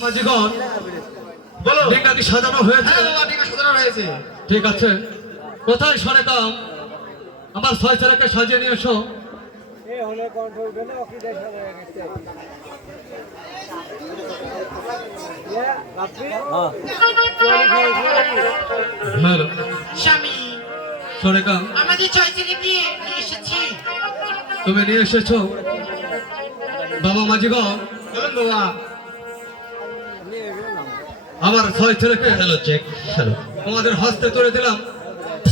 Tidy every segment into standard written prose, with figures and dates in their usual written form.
মাঝিগণ বলো ডিঙ্গা কি সাজানো হয়েছে? হ্যাঁ বাবা ডিঙ্গা সাজানো হয়েছে। ঠিক আছে, কোথায় সরেকাম আমার ছয় ছেলেকে সাজিয়ে নিয়ে এসো। স্বামী সরেকাম আমাদের ছয় ছেলেকে নিয়ে এসেছি। তুমি নিয়ে এসেছো বাবা মাঝিগণ। বলুন বাবা। আমার ছয় ছেলেকে হ্যালো চেক হ্যালো। তোমাদের হস্তে তুলে দিলাম,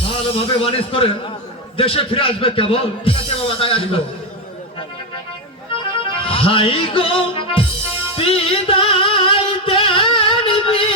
ভালোভাবে মানিস করে দেশে ফিরে আসবে কেবল। ঠিক আছে বাবা তাই আসবো। হাই গো বিদায় দেনবি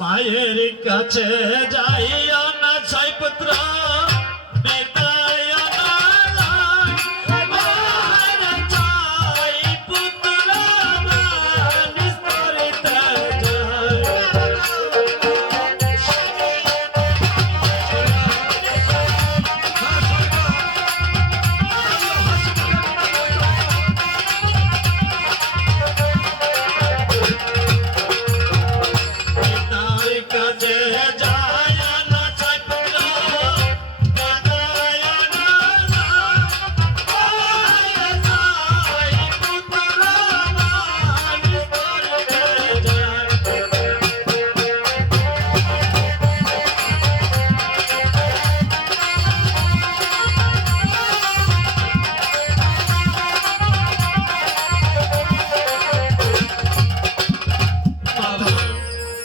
মায়ের কাছে যাইয়া না ছয় পুত্র বেটাইয়া না মায়ের ছয় পুত্র মানিস করিতে যায় কাছে যায় না ছয় পুত্র বেটাইয়া না মায়ের ছয় পুত্র মানিস করিতে যায়।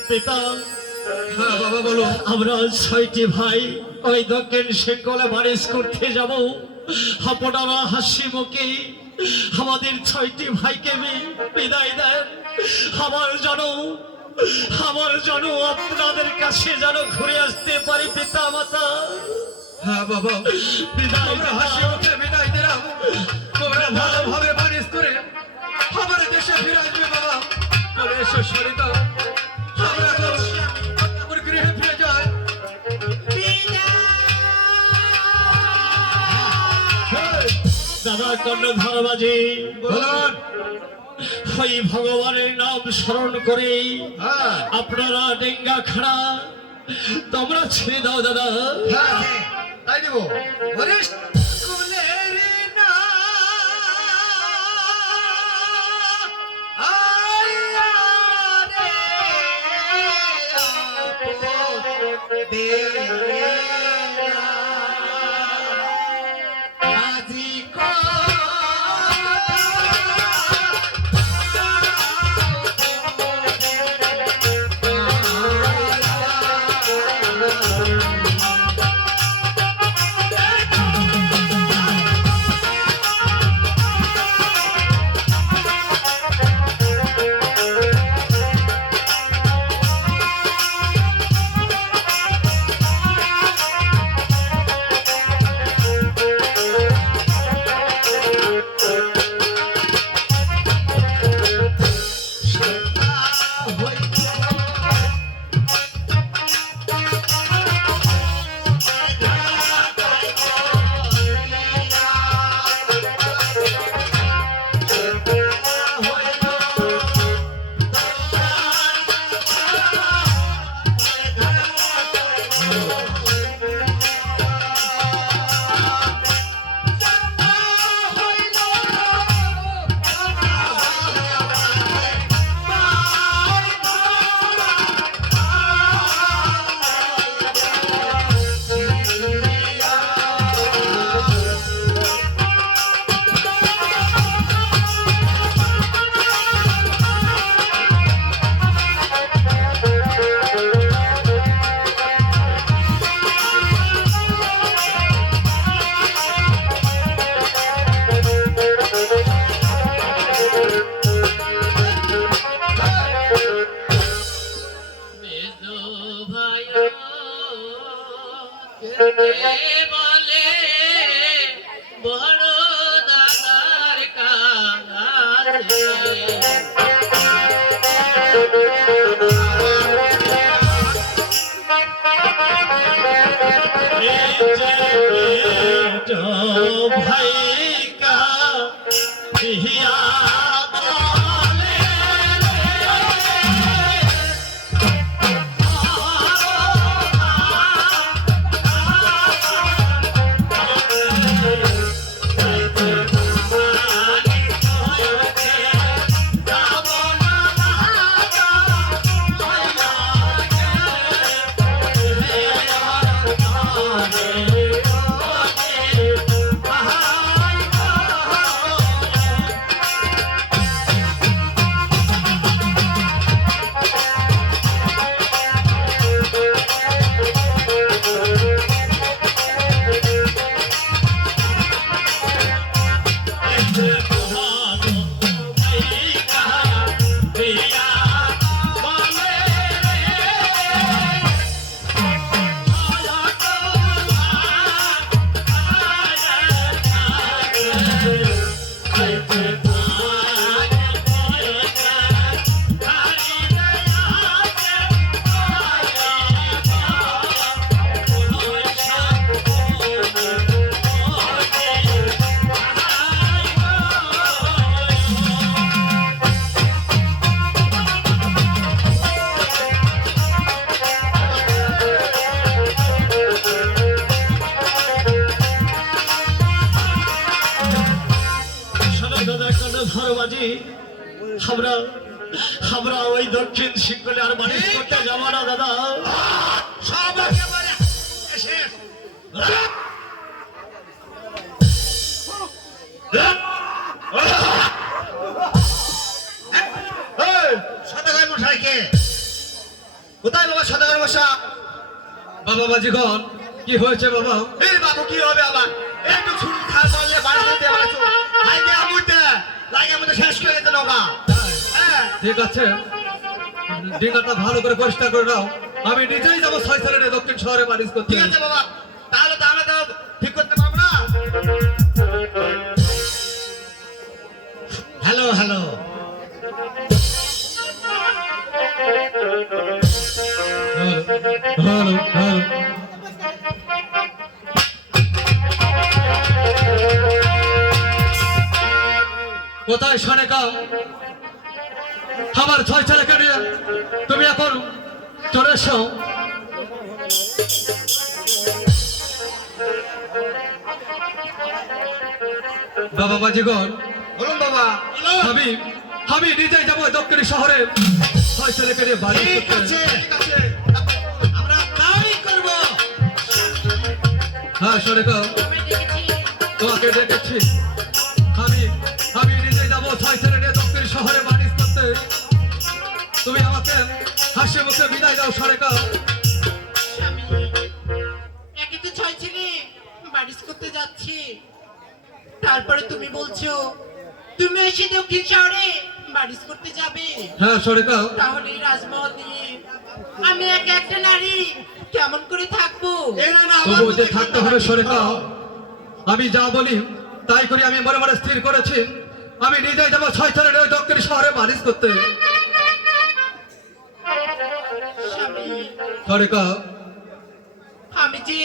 পিতা হ্যাঁ বাবা বলো। আমরা ছয়টি ভাই ওই দক্ষিণ সিংহলে বারিশ করতে যাব। আপনারা হাসি মুখে আমাদের ছয়টি ভাইকে বিদায় দেন। আমার যেন আপনাদের কাছে যেন ঘুরে আসতে পারি পিতা মাতা। হ্যাঁ বাবা, বিদায় আমরা হাসি মুখে বিদায় দিলাম, তোমরা ভালোভাবে মানিস করে আমার দেশে ফিরে আসবে বাবা। চলে এসো সরিতা, আমরা তো আমার গৃহে ফিরে যাই। দাদা কর্ণধারবাজি বলুন। ওই ভগবানের নাম স্মরণ করে হ্যাঁ আপনারা ডেঙ্গা খাড়া তোমরা ছেড়ে দাও দাদা। হ্যাঁ তাই দেবো। ওরে কুলের না আয়া রে আপন বেলা আজি মেজো ভাইয়া কে বলে বড় দাদার কাছে भाई का हिया बोले ধরবাজি আমরা ওই দক্ষিণ শিঙ্গলে আর মানুষ করতে যাবো না দাদা। সব একেবারে শেষ। সদাগর মশাই কে? কোথায় বাবা সদাগর মশা? বাবা বাজিগণ কি হয়েছে বাবা? এই বাবু কি হবে আবার? একটু ছুরি খাল বললে বাড়ি যেতে পারছো। হাইতে আমুতে লাগে মতো শেষ করে দিতে নৌকা। হ্যাঁ ঠিক আছে, ডিঙ্গাটা ভালো করে পরিষ্কার করে নাও। আমি নিজেই যাবো ছয়সালের দক্ষিণ শহরে বালিশ করতে। ঠিক আছে বাবা, তাহলে তো আমরা তো ঠিক করতে পারবো না। হ্যালো হ্যালো, হ্যালো হ্যালো, কোথায় সনেকা? আমার ছয় ছেলেকে নিয়ে তুমি এখন চলে এসো। বাবা বাজিগর, বলুন বাবা। আমি আমি নিজেই যাবো দক্ষিণী শহরে ছয় ছেলেকে নিয়ে বাড়ি ঠিক করতে। আছে, ঠিক আছে। আমরা তাই করব। হ্যাঁ সরেকা, আমি দেখেছি তোমাকে ডেকেছি। আমি আমি নিজে যাবো ছয় ছেলে নিয়ে দক্ষিণ শহরে বাণিজ করতে। তুমি আমাকে হাসি মুখে বিদায় দাও সরেকা। স্বামী একে তো ছয় ছেলে বাড়ি করতে যাচ্ছি, তারপরে তুমি বলছো তুমি এসে দক্ষিণ শহরে বাড়ি করতে যাবে। হ্যাঁ সরেকা, তাহলে এই রাজমহল নিয়ে আমি একা একটা নারী কেমন করে থাকবো? এই না না, আমার তবুও যে কথা থাকতে কিন্তু হবে রাখি। সরেকা। আমি যা বলি তাই করি। আমি মনে মনে স্থির করেছি আমি নিজেই যাবো ছয় ছেলে নিয়ে দক্ষিণ শহরে বাণিজ করতে। স্বামী সরেকা, আমি যে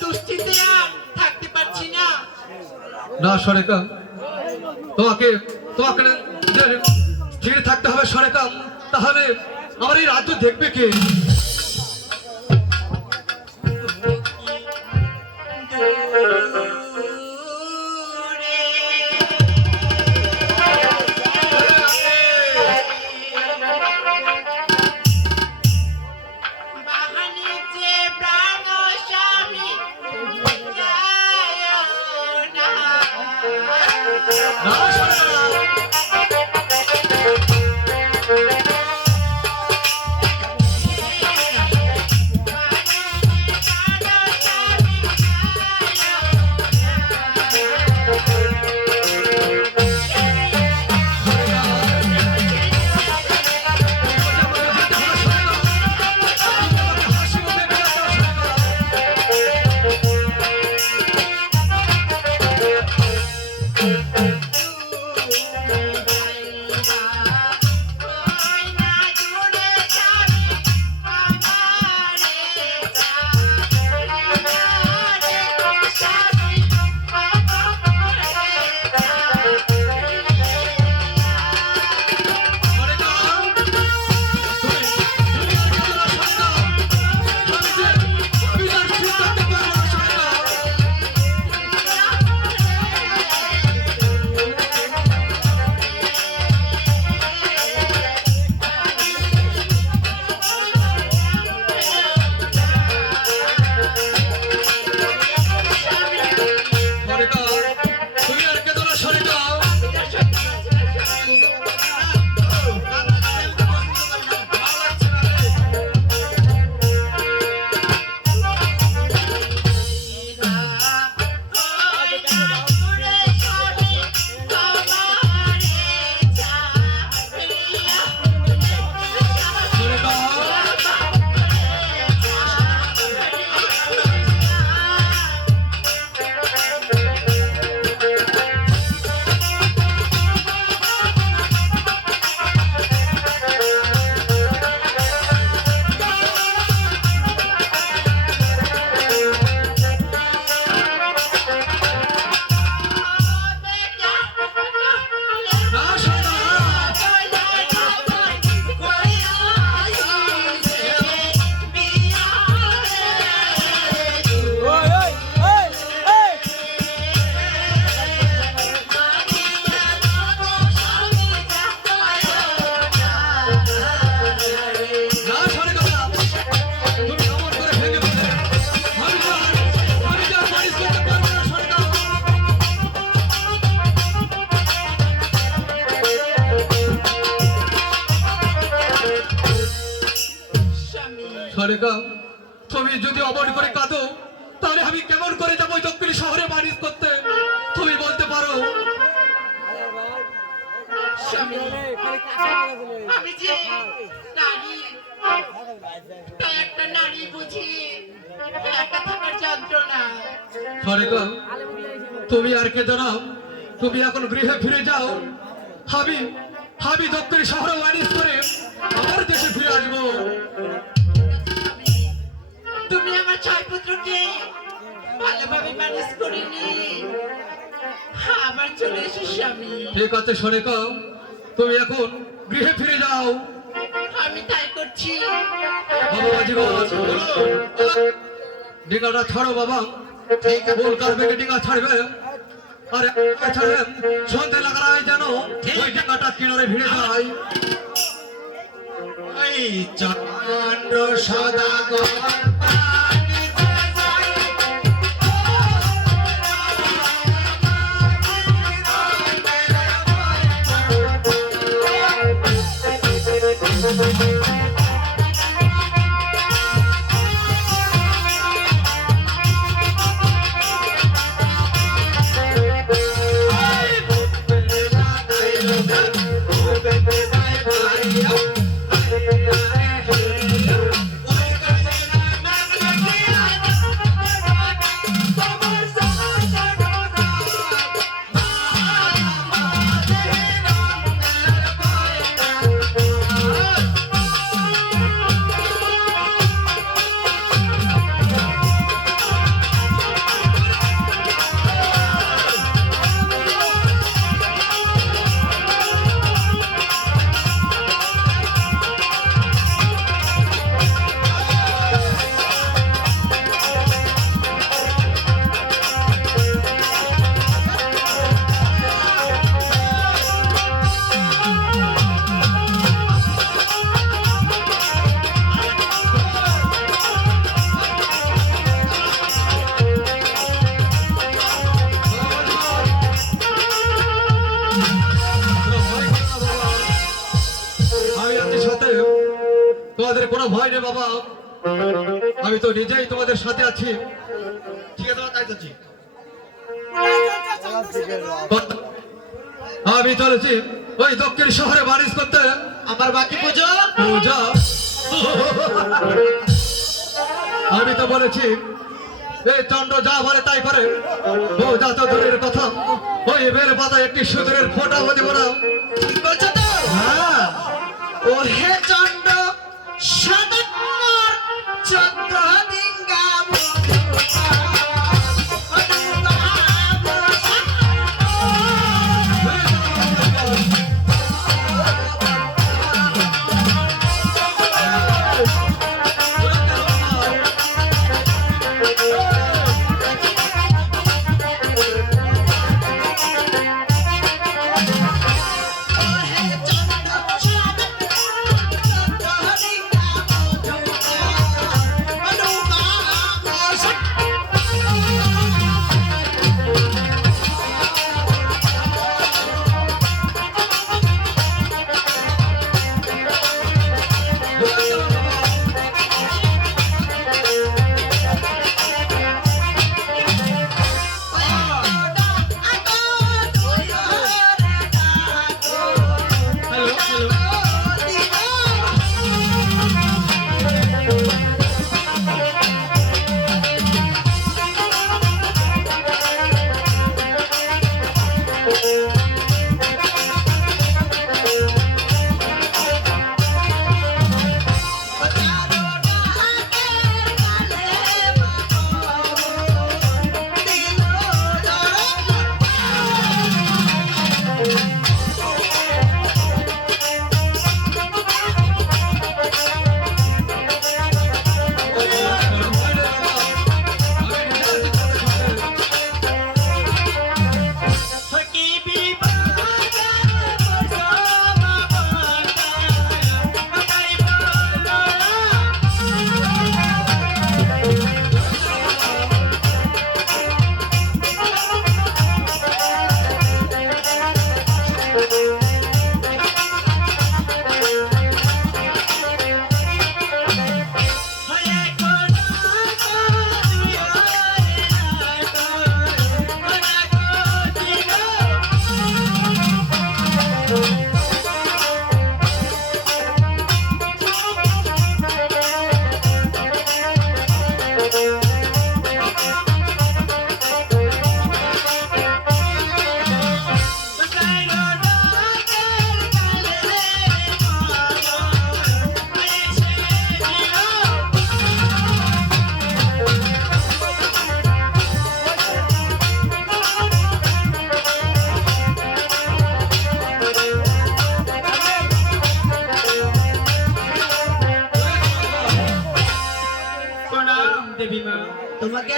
দুশ্চিন্তায় আর থাকতে পারছি না। না সরেকা, তোমাকে তোমাকে যে স্থির থাকতে হবে সরেকা। তাহলে আমার এই রাজ্য দেখবে কে? দূরে বাহানে যে প্রাণ স্বামী যায় না। না সরেকা, হাসি মুখে বিদায় দাও সরেকা। সরেকা, তুমি আর কেঁদো না সরেকা। আমি আর স্থির থাকতে পারবো না সরেকা। সরেকা, তুমি আর কেঁদো না সরেকা। সরেকা, না সরেকা। না সরেকা, তুমি এমন করে ভেঙে পড়লে আমি তো আর বাড়ি করতে পারবো না সরেকা। সরেকা, তুমি যদি অমন করে কাঁদো তাহলে আমি কেমন করে যাবো ওই দক্ষিণ শহরে বাণিজ করতে? তুমি বলতে পারো। আমি যে নারী, তাই একটা নারী বুঝি একা থাকার যন্ত্রণা। সরেকা, তুমি আর কে জানাও, তুমি এখন গৃহে ফিরে যাও। আমি আমি দক্ষিণ শহরে বাণিজ করে আমার দেশে ফিরে আসবো। তুমি আমার ছয় পুত্রকে ভালোভাবে ম্যানেজ করিনি, আবার চলে এসো স্বামী। ঠিক আছে সরেকা, তুমি এখন গৃহে ফিরে যাও। আমি তাই করছি। বাবা বাজিগর, ডিঙাটা ছাড়ো বাবা। ঠিক আছে। ভুল কার বেগে ডিঙা ছাড়বে। আর সন্ধে লাগার যেন ওই টাকাটা কিনারে ভিড়ে যায়। ওই চন্দ্র সদাগর আমি আছি সাথে, তোমাদের কোনো ভয় নেই বাবা, আমি তো নিজেই তোমাদের সাথে আছি। ঠিক আছে বাবা, তাই করছি। আমি চলেছি ওই দক্ষিণ শহরে বারিশ করতে। আমার বাকি পুজো পূজা আমি তো বলেছি এই চন্দ্র যা বলে তাই করে। ও যা তো দূরের কথা, ওই বের পাতা একটি সুদূরের ফোটা দিব না। ঠিক বলছো তো? হ্যাঁ, ও হে চন্দ্র সদাগর চন্দ্র ডিঙ্গা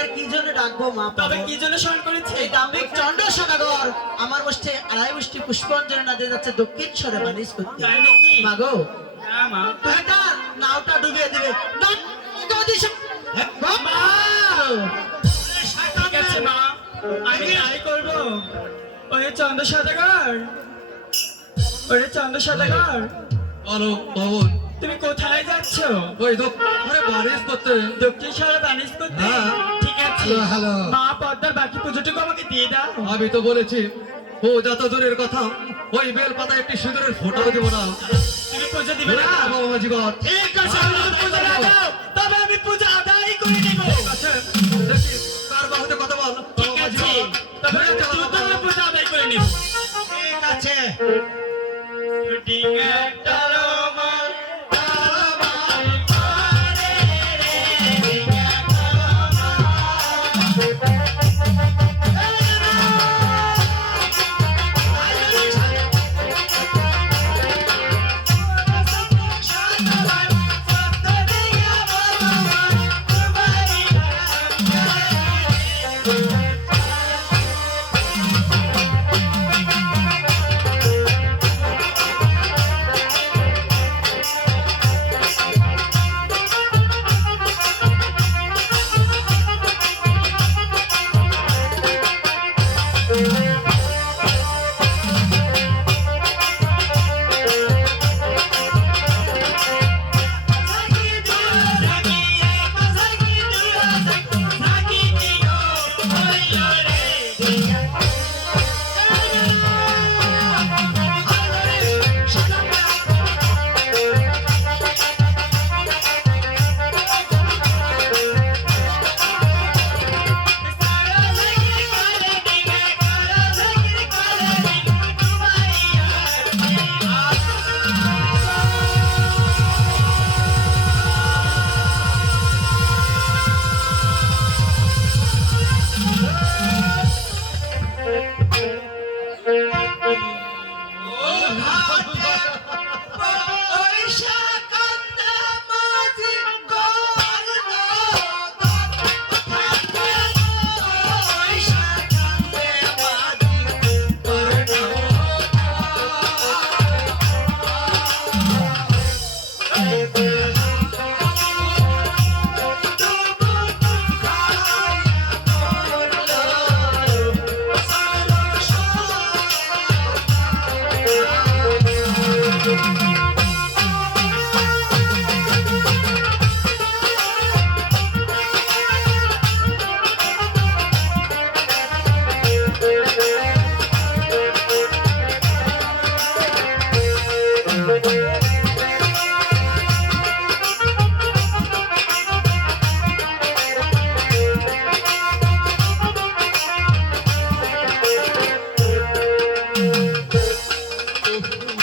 আর কি জন্য ডাকবো মা? তবে কি জন্য স্মরণ করেছে? এই দাম্ভিক চন্দ্র সদাগর আমার মুষ্টি আড়াই মুষ্টি পুষ্পাঞ্জলি না দিয়ে যাচ্ছে দক্ষিণেশ্বরে বানিশ করতে। তাই নাকি? মা গো, হ্যাঁ মা। এটা নাওটা ডুবিয়ে দিবে। মা! ঠিক আছে মা, আমি তাই করবো। ওরে চন্দ্র সদাগর, ওরে চন্দ্র সদাগর, বলো বাবন, তুমি কোথায় যাচ্ছ? ওই আরে বারিশ করতে। দক্ষিণেশ্বরে বানিশ করতে? হ্যাঁ। ঠিক আছে হ্যালো। মা, পদ্মার বাকি পুজোটুকু আমাকে দিয়ে দাও। আমি তো বলেছি ও যত দূরের কথা, ওই বেল পাতা একটি সিঁদুরের ফোঁটাও দিব না। তুমি পুজো দিবে না? বাবা মাঝিগর, ঠিক আছে, আমি যদি পুজো না দাও, তবে আমি পূজা আদায় করে নেব। আছে দেখি কার বাহুতে কথা বল। ঠিক আছে, তবে আমি দ্রুত পূজা আদায় করে নেব। ঠিক আছে। ঠিক একটা রোমান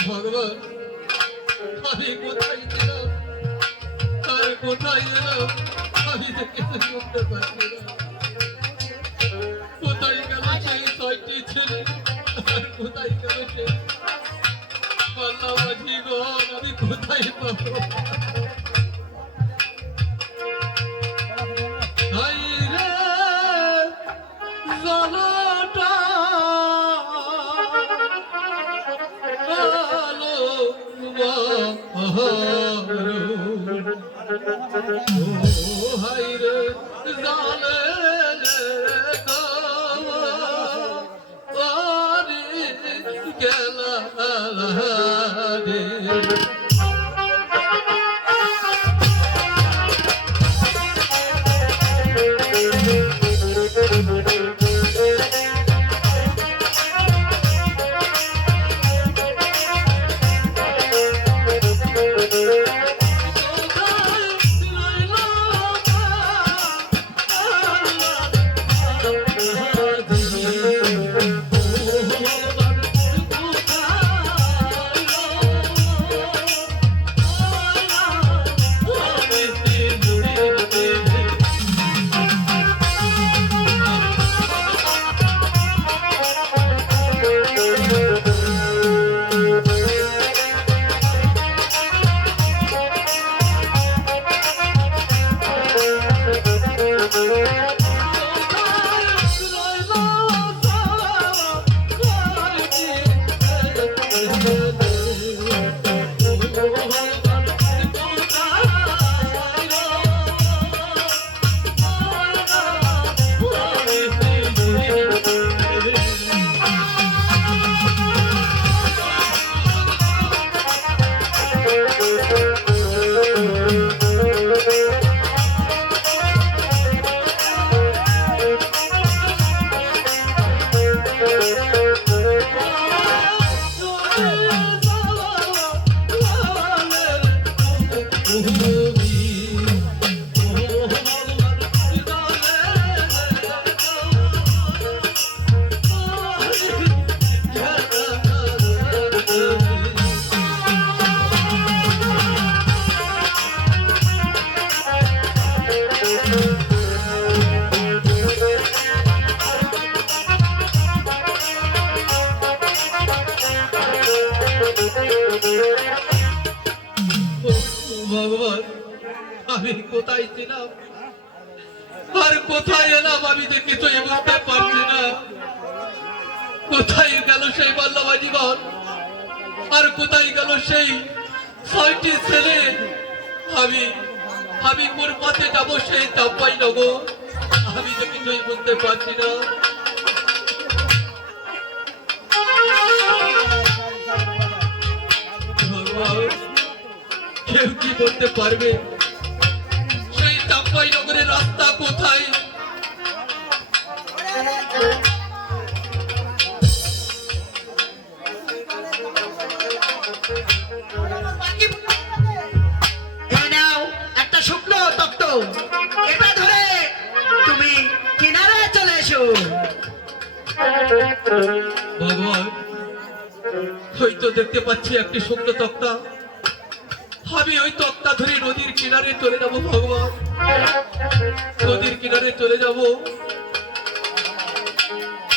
ভগবান, আমি কোথায় ছিলাম আর কোথায় এলাম, আমি তো কিছু করতে পারছি না। কোথায় গেল সেই 6টি ছেলে, আর কোথায় গেল সেই পাল্লা মাঝিগর, আমি কোথায় পাবো? হাই রে জানাটা আলো ও হাই রে জালে গেলা রে। কোথায় রইলো কোথায় এলাম আমি যে কিছুই বুঝতে পারছি না। কোথায় গেল সেই বাল্যবা জীবন, আর কোথায় গেল সেই 6টি ছেলে। আমি কোন পথে যাবো সেই চাপাই নগর, আমি যে কিছুই বুঝতে পারছি না। ভগবান, কেউ কি বলতে পারবে সেই চাপাই নগরের রাস্তা কোথায়? এই নাও একটা শুকনো তক্ত, এটা ধরে তুমি কিনারায় চলে এসো। ভগবান, হয়তো দেখতে পাচ্ছি একটি শুকনো তক্তা। আমি ওই তক্তা ধরে নদীর কিনারে চলে যাব। ভগবান, নদীর কিনারে চলে যাব।